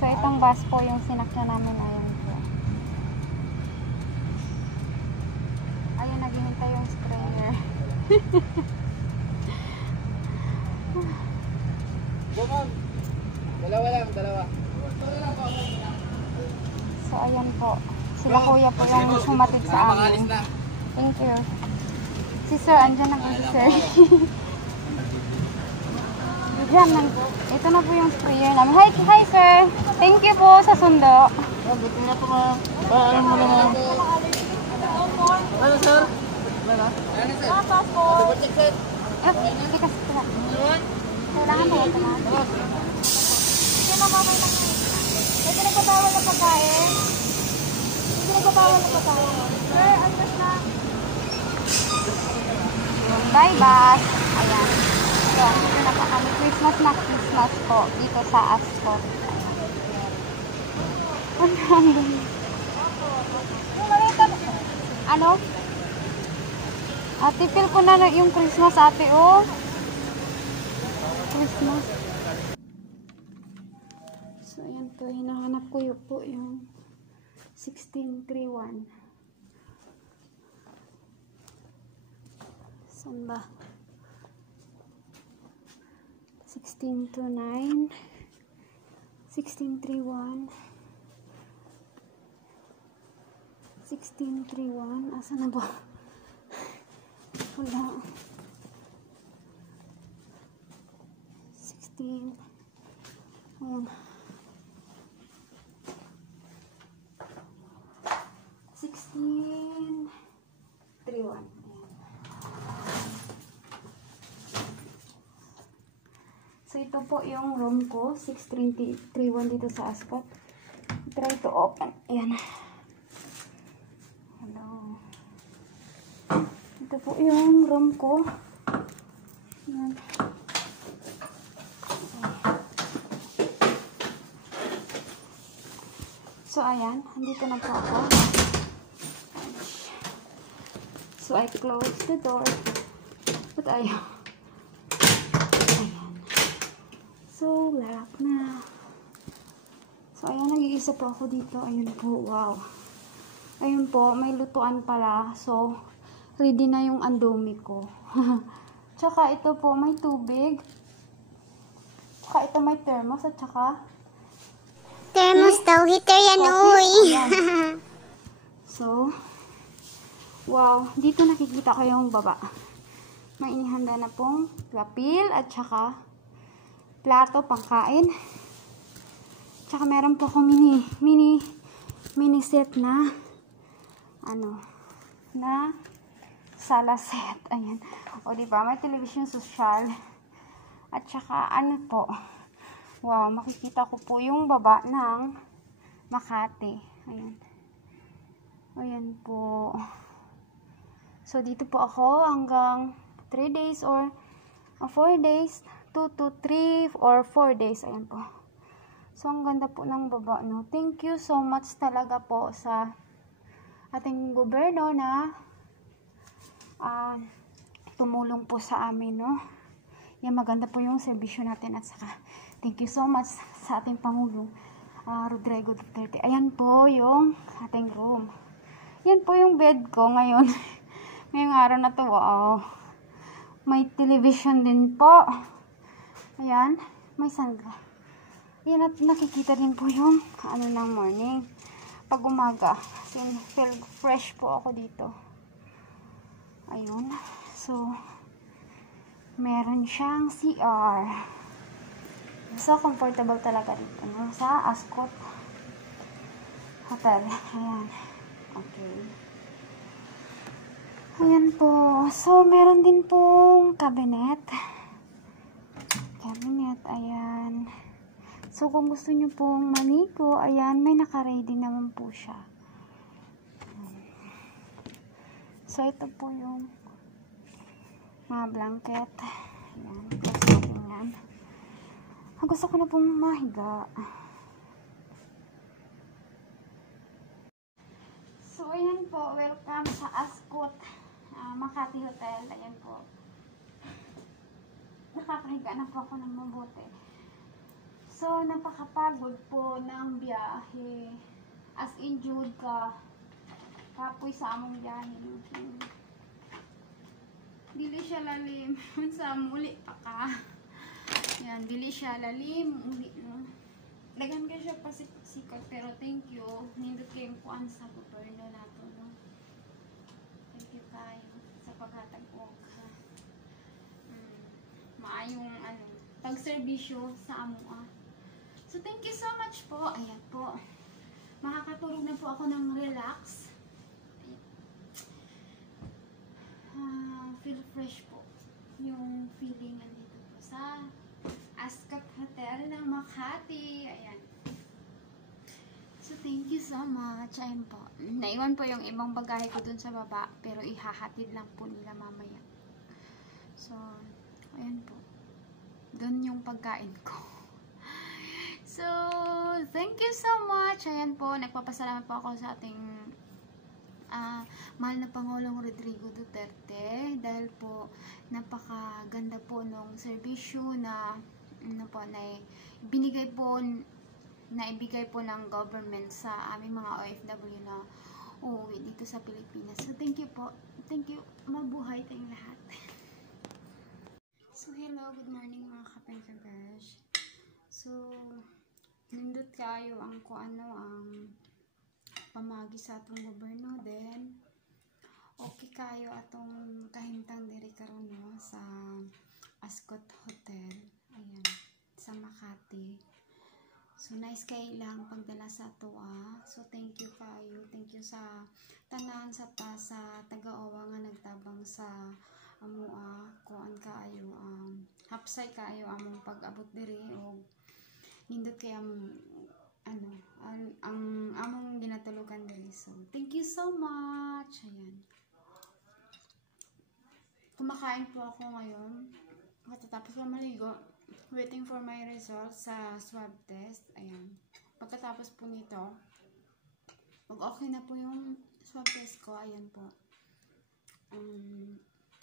So, itong bus po yung sinakyan namin. Ayan po. Ayun, naghihintay yung sprayer. Dalawa lang, dalawa. So, ayan po. Sila kuya po yung sumatid sa amin. Thank you. Si sir, andyan na po si sir. Diyan lang po. Ito na po yung sprayer namin. Hi sir! Thank you po sa sundo. Buti nga po mga. Paano mo naman? Ano sir? Ano sir? Passport. Hindi kasi pala. Kailangan mo ito na. Hindi na mamay lang. Hindi nagpapawal na pagkain. Hindi nagpapawal na pagkain. Sir, address na. Bye bus. Ayan. So, dito na po kami. Christmas na Christmas po. Dito sa Ascot. Ano? Ate, feel ko na yung Christmas, ate, oh. Christmas. So, ayan po. Hinahanap ko yun po yung 1631. Saan ba? 1629. 1631. 1631. Asa na ba? Wala. 16. Ayan. 1631. So, ito po yung room ko. 6331 dito sa Ascot. Try to open. Ayan. Hello. Ito po yung room ko. Ayan. So, ayan. Andito na po ako. So, I close the door. But ayaw. Ayan. So, lock na. So, ayan. Nag-iisa po ako dito. Ayun po. Wow. Ayun po. May lutuan pala. So, ready na yung andomi ko. Tsaka, ito po. May tubig. Tsaka, ito may thermos. At tsaka, thermos daw, heater yan, uy. So, wow, dito nakikita ko yung baba. May inihanda na pong lapil at saka plato pangkain. Tsaka meron po akong mini set na na sala set. Ayan. O diba, may television social. At saka po, wow, makikita ko po yung baba ng Makati. Ayan. Ayan po. So, dito po ako hanggang 3 days or 4 days. 2 to 3 or 4 days. Ayan po. So, ang ganda po ng baba, no? Thank you so much talaga po sa ating gobyerno na tumulong po sa amin, no? Yan, maganda po yung serbisyo natin at saka thank you so much sa ating Pangulong Rodrigo Duterte. Ayan po yung ating room. Yan po yung bed ko ngayon. Ngayong araw na to, wow. May television din po. Ayan, may sangga. Yan, at nakikita din po yung ng morning. Pag umaga, feel fresh po ako dito. Ayun. So, meron siyang CR. So, comfortable talaga dito, no? Sa Ascot Hotel. Ayan. Okay. Ayan po. So, meron din pong cabinet. Ayan. So, kung gusto nyo pong maligo, ayan, may naka-ready naman po siya. So, ito po yung mga blanket. Ayan. Gusto ko na pong mahiga. So, ayan po. Welcome sa Ascot Makati Hotel. Ayan po. Nakakahiga na po ako ng mabuti. So, napakapagod po ng biyahe. As in, Jude ka. Kapoy sa among biyahe. Dili siya lalim. Sa muli pa ka. Yan, dili siya lalim. Uli, no? Dagan ka siya pasikot. Pero thank you. Nindot kayong kuan sa gobyerno nato, no? Thank you tayo sa paghatag ko ka. Maayong, tag-serbisyo sa amo, So, thank you so much po. Ayan po. Makakatulog na po ako ng relax. Feel fresh po. Yung feeling nandito po sa Ascot Hotel ng Makati. Ayan. So, thank you so much. Ayan po. Naiwan po yung ibang bagahe ko dun sa baba. Pero ihahatid lang po nila mamaya. So, ayan po. Dun yung pagkain ko. So, thank you so much. Ayan po, nagpapasalamat po ako sa ating mahal na Pangulong Rodrigo Duterte dahil po napakaganda po nung serbisyo na ibigay po ng government sa aming mga OFW na uuwi dito sa Pilipinas. So, thank you po. Thank you. Mabuhay tayong lahat. So, hello. Good morning mga kapengkabesh. So, nindot kayo ang ang pamagi sa atong gobyerno. Then, okay kayo atong kahimtang diri karon no, sa Ascot Hotel. Ayan, sa Makati. So, nice kayo lang pagdala sa atoa. So, thank you kayo. Thank you sa tanan sa taga-owa nga nagtabang sa amua kuan kayo hapsay kayo among pag-abot diri o nindot kay ang among ginatulugan diri. So, thank you so much. Ayan. Kumakain po ako ngayon. Pagkatapos ko maligo, waiting for my results sa swab test. Ayan. Pagkatapos po nito, pag okay na po yung swab test ko, ayan po.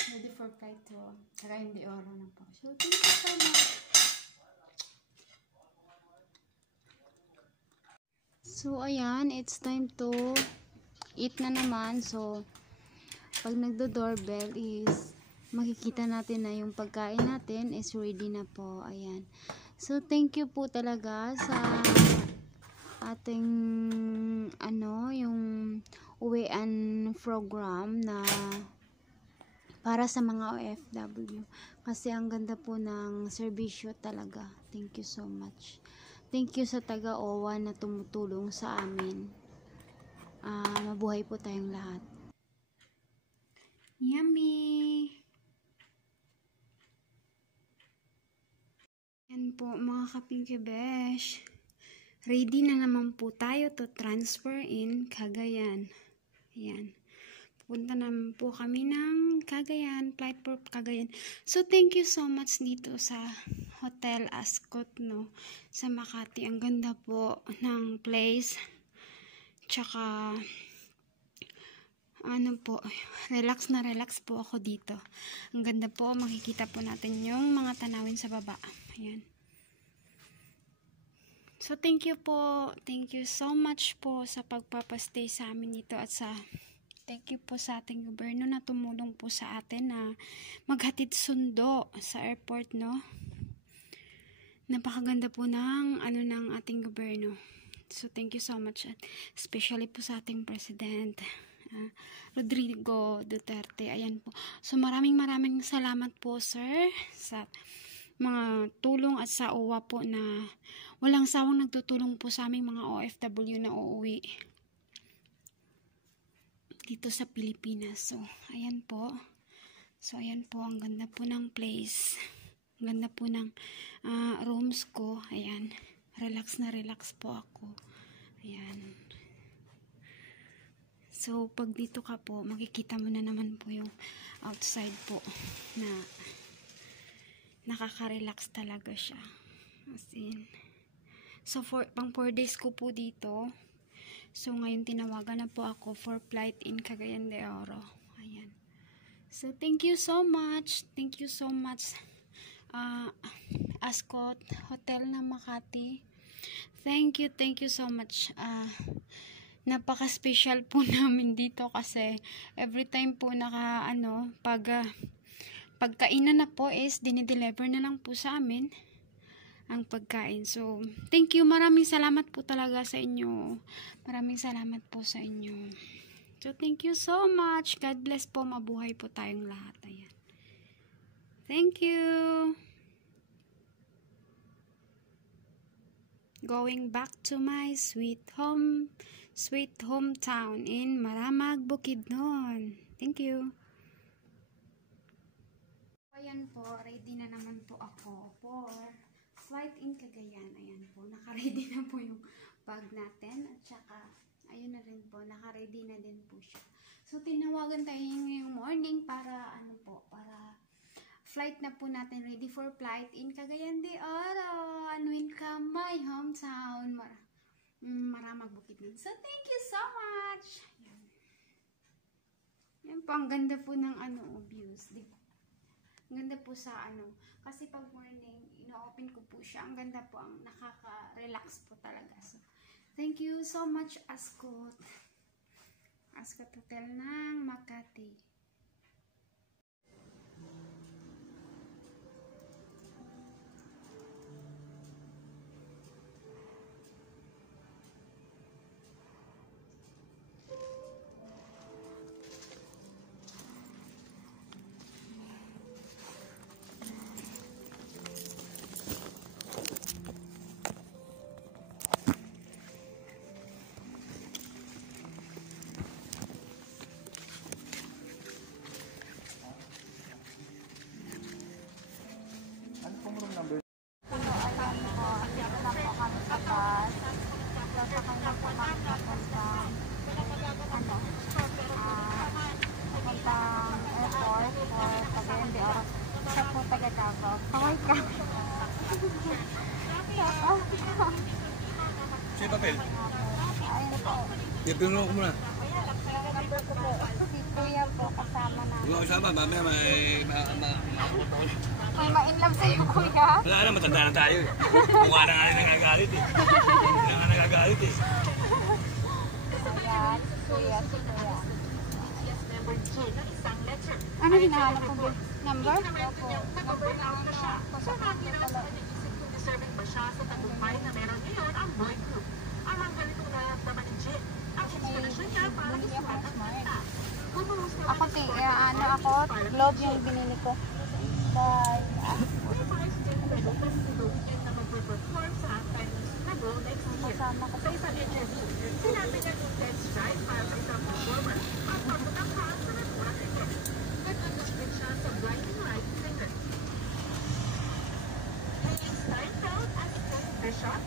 Ready for flight to. Saka hindi oras na po. So, thank you so much. So, ayan. It's time to eat na naman. So, pag nagdo-doorbell is makikita natin na yung pagkain natin is ready na po. Ayan. So, thank you po talaga sa ating yung uwian program na para sa mga OFW. Kasi ang ganda po ng serbisyo talaga. Thank you so much. Thank you sa taga-OWA na tumutulong sa amin. Mabuhay po tayong lahat. Yummy! Yan po mga kapingkebesh. Ready na naman po tayo to transfer in Cagayan. Ayan. Punta naman po kami ng Cagayan, flight for Cagayan. So, thank you so much dito sa Hotel Ascot, no, sa Makati. Ang ganda po ng place. Tsaka, relax na relax po ako dito. Ang ganda po, makikita po natin yung mga tanawin sa baba. Ayan. So, thank you po. Thank you so much po sa pagpapastay sa amin dito at thank you po sa ating gobyerno na tumulong po sa atin na maghatid sundo sa airport, no? Napakaganda po ng ating gobyerno. So, thank you so much. At especially po sa ating President Rodrigo Duterte. Ayan po. So, maraming salamat po, sir, sa mga tulong at sa OWA po na walang sawang nagtutulong po sa aming mga OFW na uuwi dito sa Pilipinas. So, ayan po. So, ayan po. Ang ganda po ng place. Ang ganda po ng rooms ko. Ayan. Relax na relax po ako. Ayan. So, pag dito ka po, makikita mo na naman po yung outside po na nakaka-relax talaga siya. As in. So, pang 4 days ko po dito. So, ngayon tinawagan na po ako for flight in Cagayan de Oro. Ayan. So, thank you so much. Thank you so much. Ascot Hotel ng Makati. Thank you so much. Napaka-special po namin dito kasi every time po pagkainan na po is dinideliver na lang po sa amin ang pagkain. So, thank you. Maraming salamat po talaga sa inyo. Maraming salamat po sa inyo. So, thank you so much. God bless po. Mabuhay po tayong lahat. Ayan. Thank you. Going back to my sweet hometown in Maramag, Bukidnon. Thank you. Ayan po, ready na naman po ako for flight in Cagayan. Ayan po, naka-ready na po yung bag natin. At saka, ayun na rin po, naka-ready na din po siya. So, tinawagan tayo ngayong morning para, para flight na po natin, ready for flight in Cagayan de Oro. And welcome my hometown, Maramag, Bukidnon. So, thank you so much. Ayan. Ayan po, ang ganda po ng views. Di ba? Ang ganda po sa kasi pag morning, ino-open ko po siya. Ang ganda po, ang nakaka-relax po talaga. So, thank you so much, Ascot Hotel ng Makati. Siya papel? Ipinulong ko muna. Number ko po. Si Kuya po, kasama na. Huwag kasama, mamaya may ma-inlove sa'yo, Kuya. Wala na, matanda na tayo eh. Mukha na nga nagagalit eh. Hindi na nga nagagalit eh. Ayan, si Kuya. Ano hinahanap ko ba? Number? Opo. Number na ako siya. Pasok na pala. Serving ba siya sa tagumpay na meron ngayon ang boy group. Ang mga ganitong naramdaman ni Jin, ang inspirasyon niya para isulat ang kanta. Ako, ako, globe yung binili ko. Bye. Kasama ko. Sa isang interview, sinabi niya kung let's strive para sa isang performer at pagbutakhan sa naturang ticket. Nag-audition siya sa Blinding Light Singer. Steinfeld as Bishop